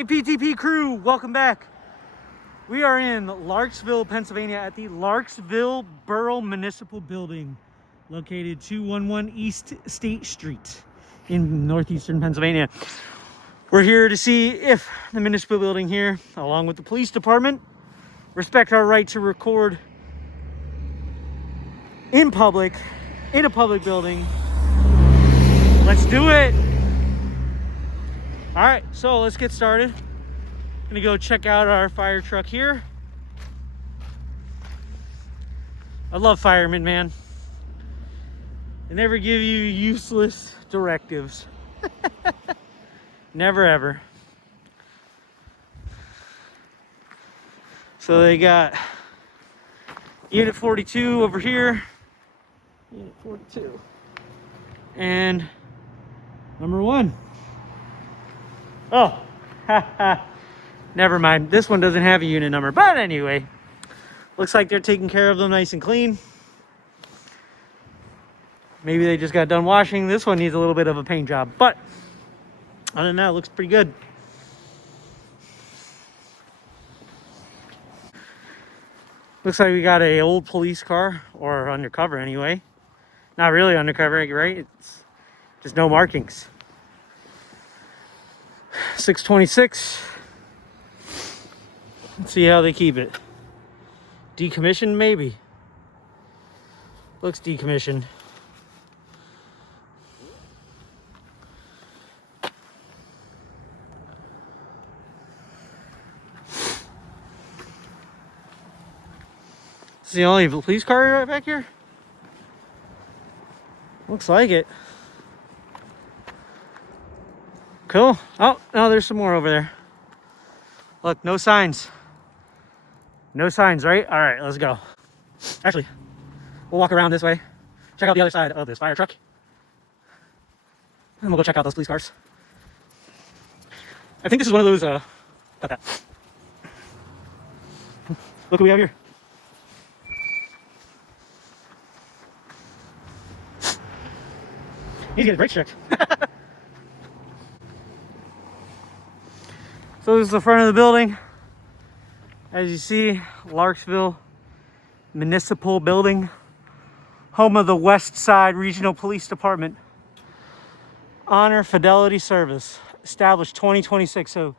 Hey PTP crew, welcome back. We are in Larksville, Pennsylvania at the Larksville Municipal Building, located 211 East State Street in northeastern Pennsylvania. We're here to see if the municipal building here, along with the police department, respect our right to record in public, in a public building. Let's do it. All right, so let's get started. Gonna go check out our fire truck here. I love firemen, man. They never give you useless directives. Never ever. So they got unit 42 over here. Unit 42. And number 1. Oh, never mind. This one doesn't have a unit number. But anyway, looks like they're taking care of them nice and clean. Maybe they just got done washing. This one needs a little bit of a paint job. But other than that, it looks pretty good. Looks like we got a old police car, or undercover anyway. Not really undercover, right? It's just no markings. 626. Let's see how they keep it. Decommissioned, maybe. Looks decommissioned. Is the only police car right back here? Looks like it. Cool. Oh, no, there's some more over there. Look, no signs. No signs, right? All right, let's go. Actually, we'll walk around this way. Check out the other side of this fire truck. And we'll go check out those police cars. I think this is one of those, got that. Look what we have here. He's getting brakes checked. So this is the front of the building. As you see, Larksville Municipal Building, home of the West Side Regional Police Department. Honor Fidelity Service, established 2026. So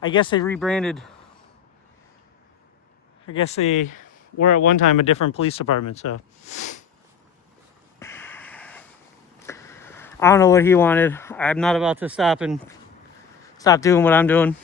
I guess they rebranded. I guess they were at one time a different police department, so. I don't know what he wanted. I'm not about to stop doing what I'm doing.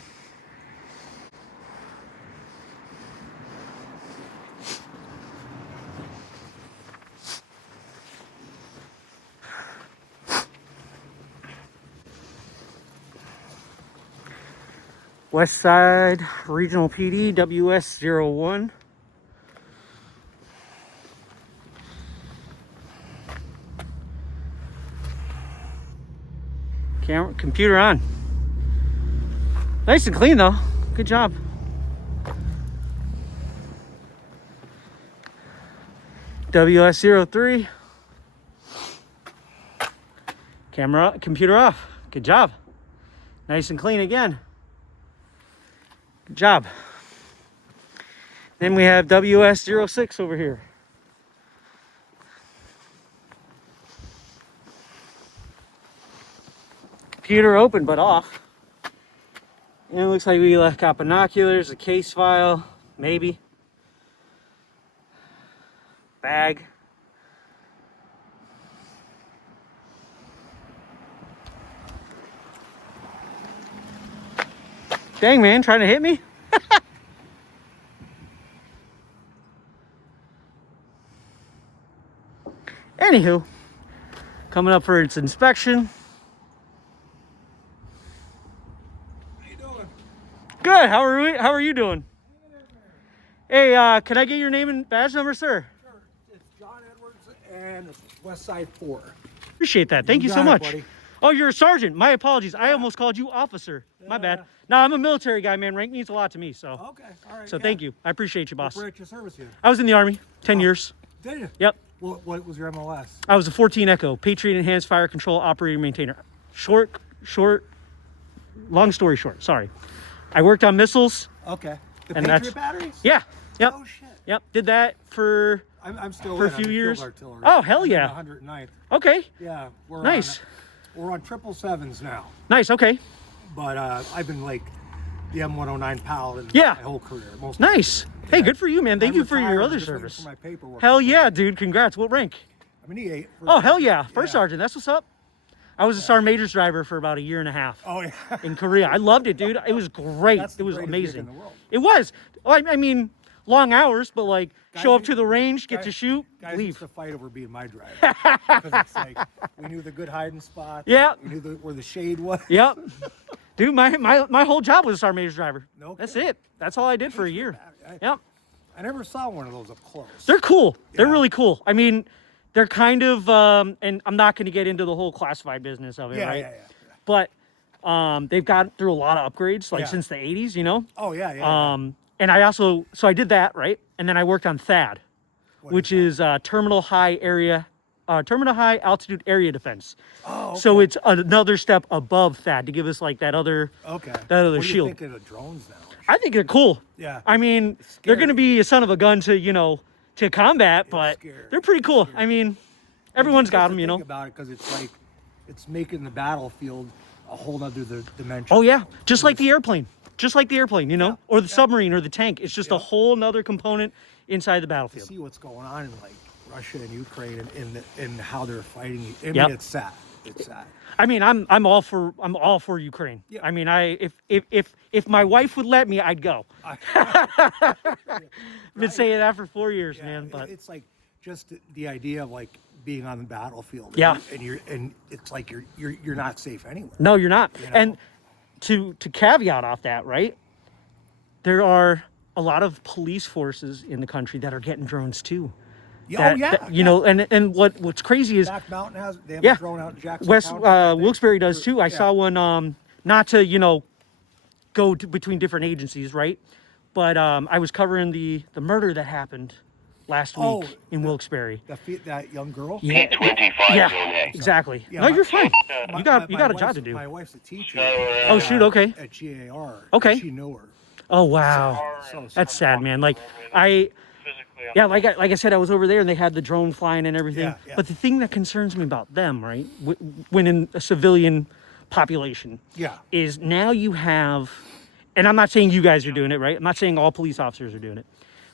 West Side Regional PD, WS01. Camera, computer on. Nice and clean though. Good job. WS03. Camera, computer off. Good job. Nice and clean again. Good job. Then we have WS06 over here. Computer open but off. And it looks like we got binoculars, a case file, maybe. Bag. Dang, man, trying to hit me? Anywho, coming up for its inspection. Good. How are you doing? Hey, can I get your name and badge number, sir? Sure. It's John Edwards and it's West Side 4. Appreciate that. Thank you so much. Oh, you're a sergeant. My apologies. I almost called you officer. My bad. No, I'm a military guy, man. Rank means a lot to me. So. Okay. All right. So thank you. I appreciate you, boss. Where did your service here? I was in the Army, 10 years. Did you? Yep. What was your MLS? I was a 14 Echo, Patriot Enhanced Fire Control Operator Maintainer. Short long story short, sorry. I worked on missiles. Okay. The And Patriot that's- batteries? Yeah. Yep. Oh shit. Yep. Did that for I'm still For a in. I'm few in years? field artillery. Oh, hell I'm in yeah. 109th. okay. Yeah. We're Nice. We're on 777s now. Nice. Okay. But I've been like the M109 Paladin Yeah. my whole career. Most Nice. Hey, good for you, man. Thank I'm you for your retired, other I'm just waiting service. for my paperwork. Hell yeah, dude. Congrats. What rank? I'm an E8. Oh, hell yeah. First Yeah. sergeant. That's what's up. I was a sergeant major's driver for about a year and a half Oh yeah. in Korea. I loved it, dude. It was great. That's It the was greatest gig amazing. in the world. It was. Well, I mean, long hours, but like Guys show up used- to the range, get guys- to shoot, Guys leave. used to fight over being my driver because it's like we knew the good hiding spots. Yeah. We knew where the shade was. Yep. Dude, my whole job was a sergeant major's driver. No That's kidding. it. That's all I did for a year. Yep. I never saw one of those up close. They're cool. They're Yeah. really cool. I mean, they're kind of, and I'm not going to get into the whole classified business of it, yeah, right? yeah, yeah. But they've gone through a lot of upgrades, like Yeah. since the 80s, you know? Oh yeah, yeah. And I also, so I did that, right? And then I worked on THAAD, What which is terminal high altitude area defense. Oh, okay. So it's another step above THAAD to give us like that other, Okay. that other what do you shield. think of the drones now? I think they're cool. Yeah. I mean, It's they're scary. going to be a son of a gun to, to combat, but scary. they're pretty cool. I mean, everyone's got them, Think you know? about it because it's like it's making the battlefield a whole other dimension. Oh, yeah. Just like the airplane. Just like the airplane, you know? Yeah. Or the submarine or the tank. It's just a Yeah. whole nother component inside the To battlefield. see what's going on in like Russia and Ukraine and how they're fighting. I mean, Yep. it's sad. It's sad. I mean, I'm all for Ukraine. Yeah. I mean, if my wife would let me, I'd go. I've been saying that for 4 years, Yeah, man. But it's like just the idea of like being on the battlefield. Yeah. And it's like you're not safe anywhere. no, you're not. You know? And to caveat off that, right? There are a lot of police forces in the country that are getting drones too. Yeah, oh yeah. You know, and what's crazy is Black Mountain has they have Yeah. a drone out in Jackson West County, I think. Wilkes-Barre does too. I Yeah. saw one, not to go between different agencies, right? But I was covering the murder that happened last week Oh, in Wilkes-Barre. That young girl. Yeah, P25 yeah, donate. exactly. Yeah, no, my- you're fine. My- you got my a job wife's- to do. My wife's a teacher. Oh shoot, okay. At GAR. Okay. and she knew her. Oh wow, So that's sad, man. Like like I said, I was over there and they had the drone flying and everything. Yeah, yeah. But the thing that concerns me about them, right, when in a civilian population, Yeah. is now you have, and I'm not saying you guys are doing it, right? I'm not saying all police officers are doing it,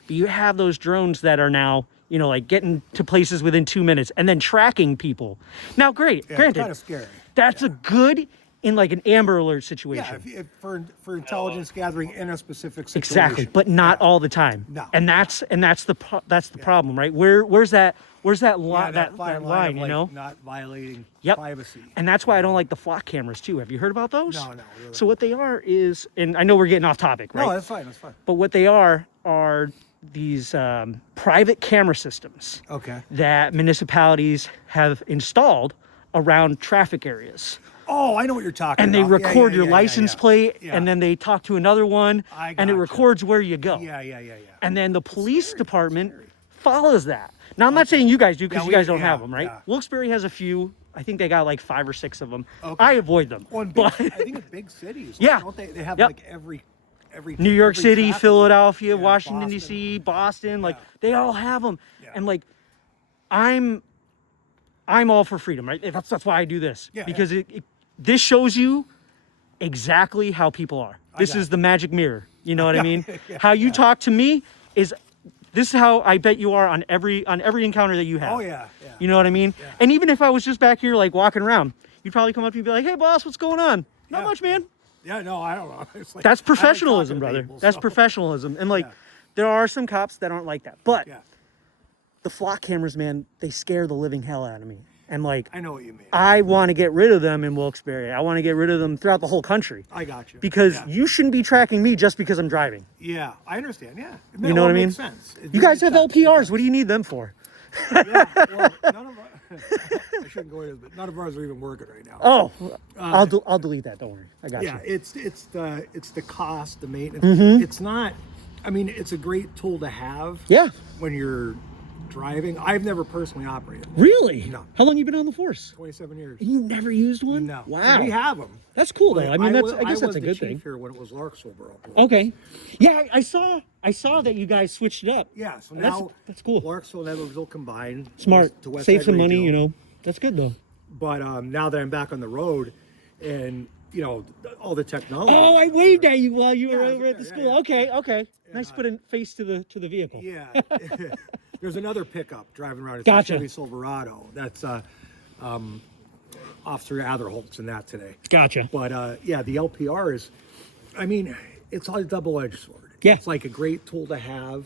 but you have those drones that are now, like getting to places within 2 minutes and then tracking people. Now, great, Yeah, granted, kind of scary. that's a good in like an Amber Alert situation. Yeah, if for intelligence gathering in a specific situation. Exactly, but not all the time. No. And that's the problem, right? Where's that Yeah, line, that that fine line, of, you like, know? not violating Yep. privacy. And that's why I don't like the flock cameras too. Have you heard about those? No, really. So what they are is, and I know we're getting off topic, right? No, that's fine. That's fine. But what they are these private camera systems Okay. that municipalities have installed around traffic areas. Oh, I know what you're talking And they about. Yeah, record yeah, your yeah, license yeah. plate, Yeah. and then they talk to another one, I and it gotcha. records where you go. Yeah. And then the police department follows that. Now, I'm not saying you guys do because Yeah, you guys don't yeah, have them, right? yeah. Wilkes-Barre has a few. I think they got like 5 or 6 of them. Okay. I avoid them. Well, in big, But I think in big cities. Yeah. Don't they have Yep. like every New York every City, traffic- Philadelphia, Yeah, Washington, Boston. D.C., Boston, like Yeah. they all have them. Yeah. And like, I'm all for freedom, right? That's why I do this. Yeah, Because this shows you exactly how people are. This got is the magic mirror. You know what I mean? Yeah, How you yeah. talk to me is this is how I bet you are on every encounter that you have. Oh yeah. You know what I mean? Yeah. And even if I was just back here like walking around, you'd probably come up to me and be like, "Hey boss, what's going on?" Not Yeah. much, man. Yeah. No, I don't know. It's like, That's I like talking professionalism, to brother. people, That's so- professionalism. And like Yeah. there are some cops that aren't like that. But Yeah. the flock cameras, man, they scare the living hell out of me. And like I know what you mean. I want to get rid of them in Wilkes-Barre. I want to get rid of them throughout the whole country. I got you. Because yeah. you shouldn't be tracking me just because I'm driving. Yeah, I understand. Yeah. You know what I mean? Makes sense. It You guys have makes sense. LPRs. What do you need them for? Yeah, well, none of I shouldn't go into this, but none of ours are even working right now. Oh, I'll delete that. Don't worry. I got Yeah, you. it's the cost, the maintenance. Mm-hmm. It's not. I mean, it's a great tool to have. Yeah. When you're driving. I've never personally operated. Really? No. How long you been on the force? 27 years. You never used one? No. Wow. We have them. That's cool though. I mean, I guess that's a good was the thing. chief here when it was Larksville Borough. Okay. Yeah, I saw that you guys switched it up. Yeah, so That's- now that's cool. Larksville and Edwardsville combined. Smart. To West Save Side some money, Regional. you know. That's good though. But now that I'm back on the road, and you know all the technology. Oh, I waved at you while you were Yeah, over at the yeah, school. yeah. Okay, okay. Nice putting face to the vehicle. Yeah. There's another pickup driving around. It's Gotcha. a Chevy Silverado. That's Officer Atherholt's in that today. Gotcha. But yeah, the LPR is, I mean, it's a double-edged sword. Yeah. It's like a great tool to have,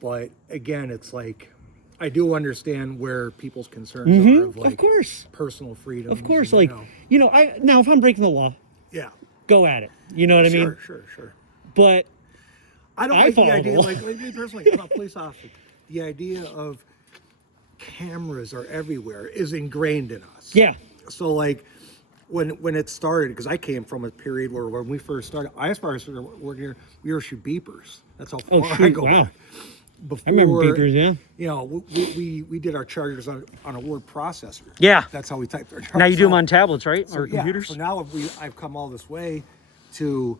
but again, it's like, I do understand where people's concerns are of like Of course. personal freedom. Of course. Like, now if I'm breaking the law, yeah. go at it. You know what I mean? Sure. But I don't I like the follow the idea, law. like me personally, I'm a police officer. The idea of cameras are everywhere is ingrained in us. yeah. So like when it started, because I came from a period where when we first started, as far as working here, we were shoot beepers. That's how far Oh I shoot, go wow. back. Before, I remember beepers, yeah. You know, we did our charters on a word processor. Yeah. That's how we typed our charters. Now you do them So- on tablets, right? so, Or yeah, computers? so now I've come all this way to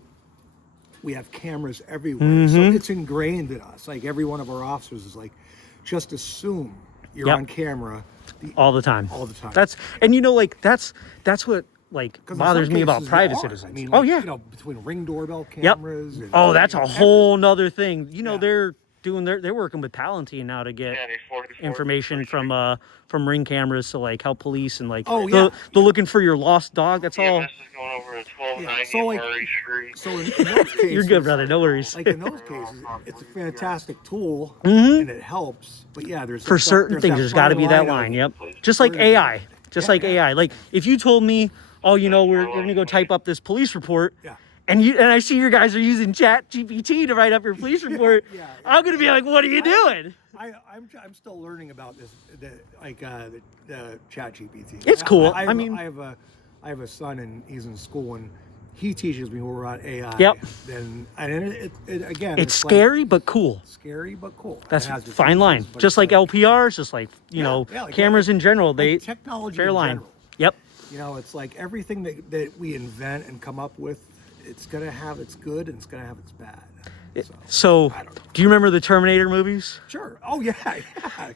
we have cameras everywhere. So Mm-hmm. it's ingrained in us. Like every one of our officers is like, just assume you're Yep. on camera. All the time. All the time. That's that's what like 'Cause in bothers some me about cases, private they are. citizens. I mean, oh like, yeah. you know, between Ring doorbell Yep. cameras. And, Oh, that's a everything. whole nother thing. You know, Yeah. they're working with Palantir now to get information from Ring cameras to like help police and like Oh, yeah. they're looking for your lost dog. That's all. EMS is going over at 1290 Yeah, so, like, Murray Street. So in those cases, You're good, brother. No worries. Like in those cases, it's a fantastic tool and it helps. But yeah, there's Mm-hmm. For certain things, that there's got to be that fine line. of- Yep. Just like AI. Just Yeah, like yeah. AI. Like if you told me, oh, you know, we're gonna go type up this police report. Yeah. And I see your guys are using Chat GPT to write up your police report. yeah. I'm gonna be like, what are you doing? I'm still learning about this, the Chat GPT. It's cool. I mean- I have a son and he's in school and he teaches me more about AI. Yep. And again, It's like, scary but cool. scary but cool. That's It has its fine line. uses, but Just it's like LPRs, just like like cameras in general. They technology fair in line. general. Yep. You know, it's like everything that we invent and come up with, it's gonna have its good and it's gonna have its bad. So, I don't know. do you remember the Terminator movies? Sure. Oh yeah.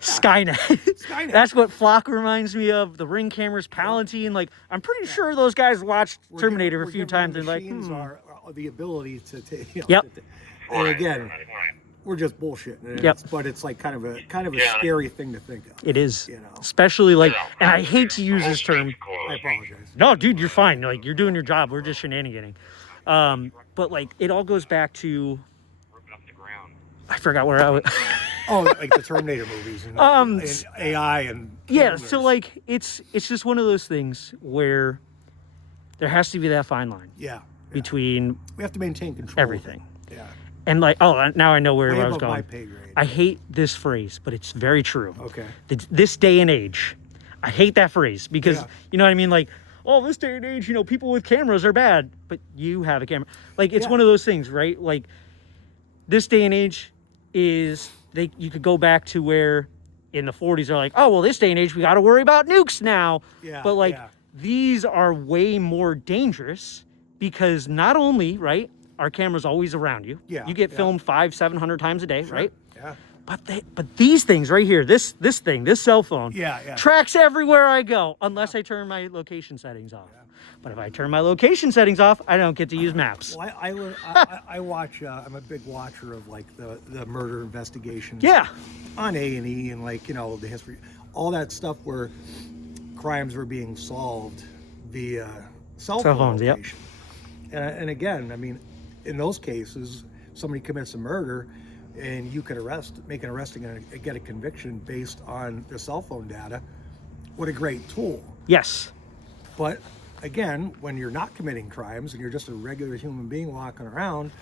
Skynet. Skynet. That's what Flock reminds me of. The Ring cameras, Palantir. Like, I'm pretty sure those guys watched Terminator a few times and like, machines are the ability to take. Yep. And again, we're just bullshitting. And Yep. But it's like kind of a Yeah. scary thing to think of. it is. You know. Especially like, and I hate to use this term. I apologize. No, dude, you're fine. Like, you're doing your job. We're just shenaniganing. But like, it all goes back to, I forgot where I was. Oh, like the Terminator movies and AI and Yeah, cameras. so like it's just one of those things where there has to be that fine line yeah, between we have to maintain control. of everything. it. Yeah. And like, oh, now I know where Way I was above my going. pay grade. I hate this phrase, but it's very true. Okay. This day and age, I hate that phrase because Yeah. you know what I mean. Like, oh, this day and age, you know, people with cameras are bad, but you have a camera. Like, it's Yeah. one of those things, right? Like, this day and age is you could go back to where in the 40s they're like, oh well, this day and age we got to worry about nukes now. Yeah, But like yeah. these are way more dangerous because not only right our camera's always around you. Yeah, You get yeah. filmed 500-700 times a day, right? Yeah. But these things right here, this thing, this cell phone, Yeah. tracks everywhere I go unless I turn my location settings off. But if I turn my location settings off, I don't get to use maps. Well, I watch. I'm a big watcher of like the murder investigations. Yeah. On A&E and like the history, all that stuff where crimes were being solved via cell phones, yep. location. And again, I mean, in those cases, somebody commits a murder, and you could make an arrest and get a conviction based on the cell phone data. What a great tool! Yes. But again, when you're not committing crimes and you're just a regular human being walking around,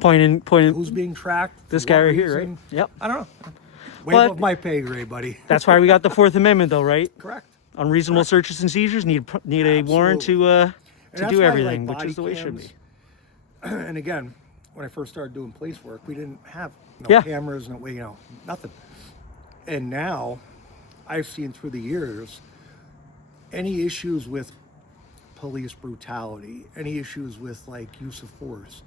Pointing. who's being tracked? This for guy what right here, right? reason? Yep. I don't know. Way But- above my pay grade, buddy. That's why we got the Fourth Amendment, though, right? Correct. Unreasonable searches and seizures need a warrant to And that's do why I everything, like which is the way it body should be. cams. And again, when I first started doing police work, we didn't have Yeah. cameras, nothing. And now I've seen through the years any issues with police brutality, any issues with like use of force.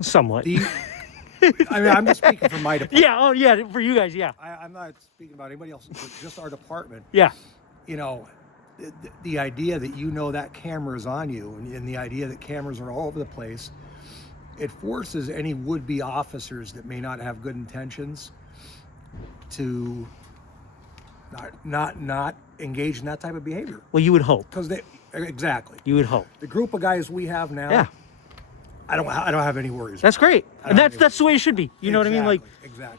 Somewhat. I mean, I'm just speaking for my department. Yeah. Oh, yeah. For you guys, yeah. I'm not speaking about anybody else, but just our department. Yeah. You know, the idea that that camera is on you, and the idea that cameras are all over the place, it forces any would-be officers that may not have good intentions to not engage in that type of behavior. Well, you would hope. Because exactly. You would hope. The group of guys we have now. Yeah. I don't have any worries. That's great. And that's the way it should be. You know what I mean? Like, exactly.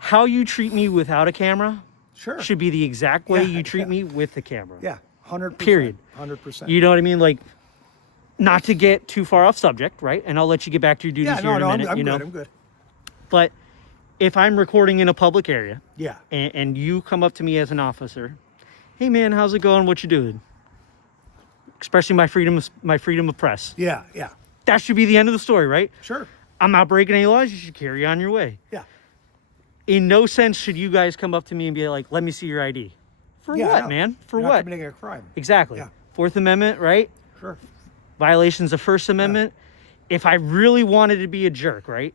how you treat me without a camera Sure. should be the exact way you treat me with the camera. Yeah. 100%. Period. 100%. You know what I mean? Like, not to get too far off subject, right? And I'll let you get back to your duties here in a minute. I'm good. But if I'm recording in a public area, Yeah. and you come up to me as an officer, hey man, how's it going? What you doing? Expressing my freedom of press. Yeah. Yeah. That should be the end of the story, right? Sure. I'm not breaking any laws. You should carry on your way. Yeah. In no sense should you guys come up to me and be like, let me see your ID. For what, no. man? For You're what? not committing a crime. Exactly. Yeah. Fourth Amendment, right? Sure. Violations of First Amendment. If I really wanted to be a jerk, right?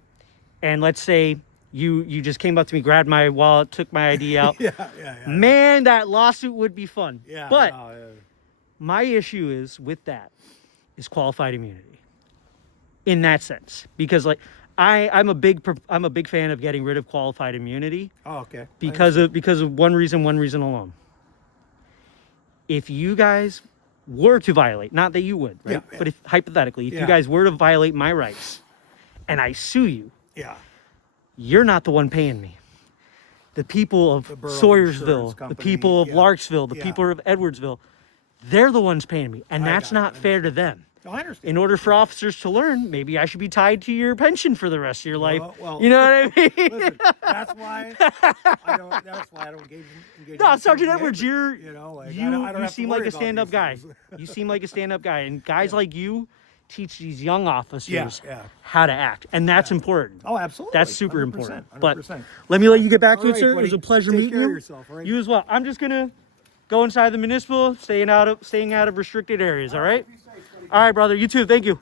And let's say you just came up to me, grabbed my wallet, took my ID out. Yeah. Man, that lawsuit would be fun. Yeah. But no, my issue is with that is qualified immunity. In that sense, because like I'm a big fan of getting rid of qualified immunity. Oh, okay. Because of one reason alone. If you guys were to violate, not that you would, right? Yeah. But if hypothetically, if you guys were to violate my rights and I sue you, Yeah. you're not the one paying me. The people of Borough Sawyersville, Insurance the Company, people of yeah. Larksville, the Yeah. people of Edwardsville, they're the ones paying me. And I that's got it. not fair to them. No, I understand. In order for officers to learn, maybe I should be tied to your pension for the rest of your life. Well, you know what I mean? Listen, that's why I don't engage in No, in Sergeant behavior. Edwards, you're You know, like, I you don't have to seem like worry a about stand-up these guy. things. You seem like a stand-up guy, and guys like you teach these young officers Yeah. how to act, and that's important. Oh, absolutely. That's super 100%, important. 100%. But let me let you get back to All it, right, sir. It buddy. was a pleasure Take meeting care of you. yourself, all right? You as well. I'm just gonna go inside the municipal, staying out of restricted areas. All right. All right, brother. You too. Thank you.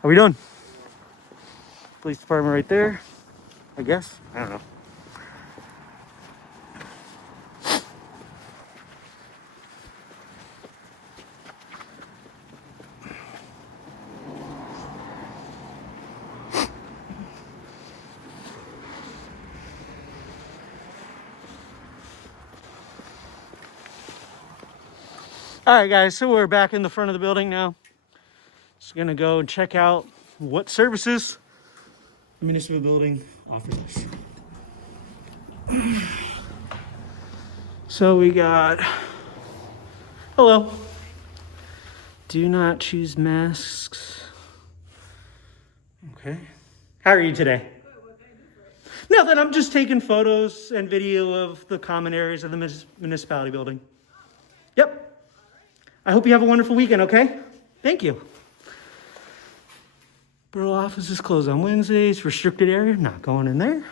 How we doing? Police department right there. I guess. I don't know. All right, guys, so we're back in the front of the building now. Just gonna go and check out what services the municipal building offers us. So we got, hello. Do not choose masks. Okay. How are you today? Nothing, I'm just taking photos and video of the common areas of the municipality building. Yep. I hope you have a wonderful weekend, okay? Thank you. Borough office is closed on Wednesdays. Restricted area, not going in there.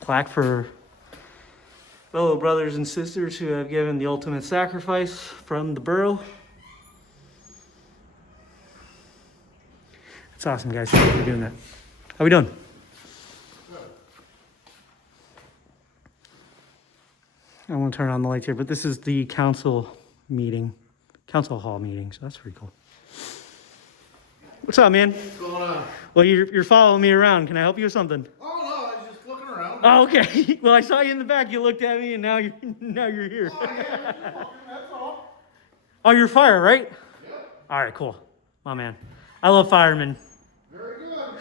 Plaque for fellow brothers and sisters who have given the ultimate sacrifice from the borough. That's awesome, guys. Thank you for doing that. How we doing? I won't turn on the lights here, but this is the council hall meeting, so that's pretty cool. What's up, man? What's going on? Well, you're following me around. Can I help you with something? Oh no, I was just looking around. Oh, okay. Well, I saw you in the back. You looked at me, and now you're here. Oh yeah, just walking, that's all. Oh, you're fire, right? Yep, All right, cool. My man. I love firemen. very good.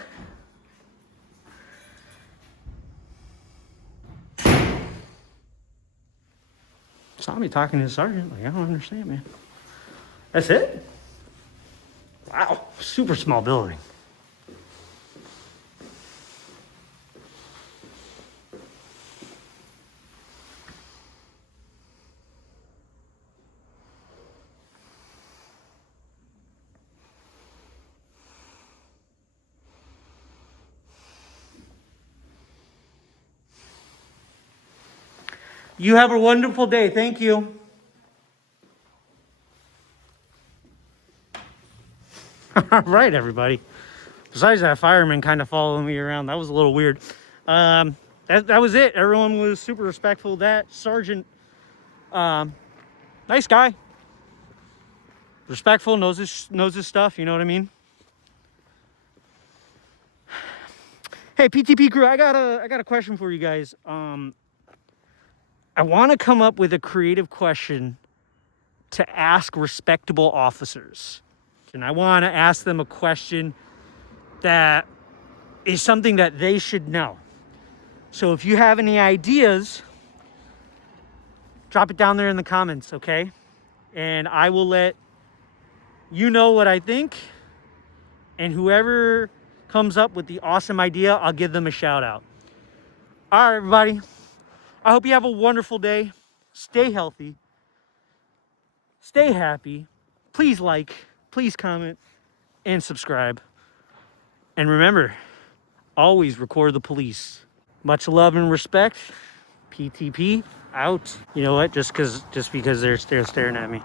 Saw me talking to the sergeant. Like, I don't understand, man. That's it? Wow, super small building. You have a wonderful day. Thank you. All right, everybody. Besides that fireman kind of following me around, that was a little weird. That was it. Everyone was super respectful. That sergeant, nice guy, respectful, knows his stuff. You know what I mean? Hey, PTP crew, I got a question for you guys. I want to come up with a creative question to ask respectable officers. And I want to ask them a question that is something that they should know. So if you have any ideas, drop it down there in the comments, okay? And I will let you know what I think. And whoever comes up with the awesome idea, I'll give them a shout out. All right, everybody. I hope you have a wonderful day. Stay healthy. Stay happy. Please like, please comment, and subscribe. And remember, always record the police. Much love and respect. PTP out. You know what? Just because they're staring at me.